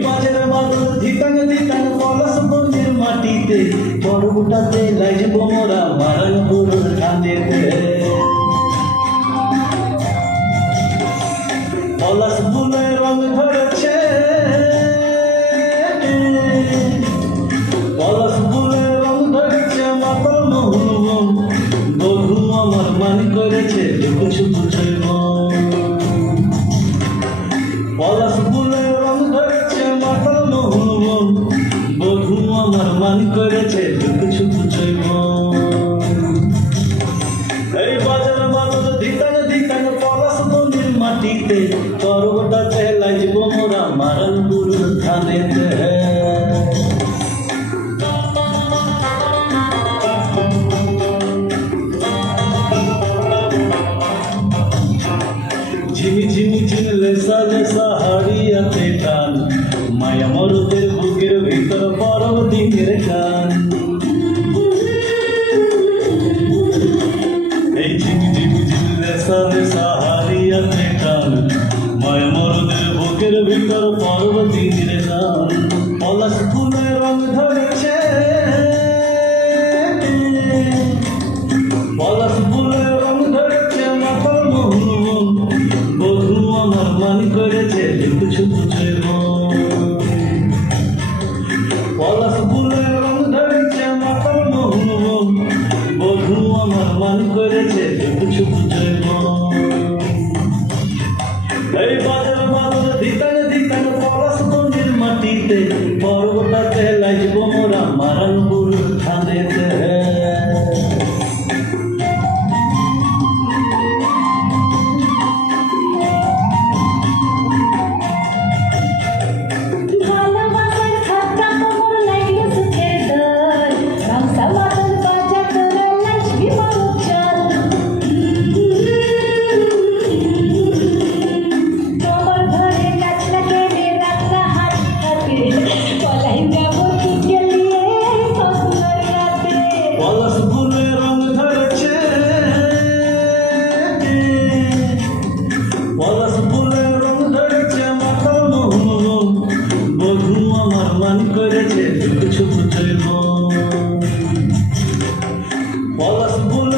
বাজের বাদল ধিতাং ধিতাং পলাশ বনের মাটিতে পর্বটাতে লাইজব মোরা মারান পুরুর ধানেতে পলাশ ফুলে রং ধরেছে পলাশ ফুলে রং ধরেছে মাতাল মোহন বধু আমার মান করেছে কিছু বুঝইব পলাশ ফুলে রং ধরেছে মাতাল মোহন বধু আমার মান করেছে কিছু বুঝইব এই বাজার বাদল ধিতাং ধিতাং পলাশ বনের মাটিতে পর্বটাতে লাইজব মোরা মারান পুরুর ধানেতে ঝিমি ঝিমি ঝিম লেসা লেসা হারিয়াতে টান মায়া মরদের বুকের ভিতর পরব দিনের গান এই ঝিমি ঝিমি ঝিম লেসা লেসা হারিয়াতে টান মায়া মরদের বুকের ভিতর পরব দিনের গান পলাশ ফুলে রং ধরেছে পলাশ ফুলে রং ধরেছে মাতাল মোহন বধু আমার মান করেছে কিছু বুঝইব পলাশ ফুলে রং ধরেছে মাতাল মোহন বধু আমার মান করেছে কিছু বুঝইব এই বাজার বাদল ধিতাং ধিতাং পলাশ বনের মাটিতে পর্বটাতে লাইজব মোরা মারান পুরুর ধানেতে পলাশ ফুলে রং ধরেছে পলাশ ফুলে রং ধরেছে মাতাল মোহন বধু আমার মান করেছে কিছু বুঝইব পলাশ ফুলে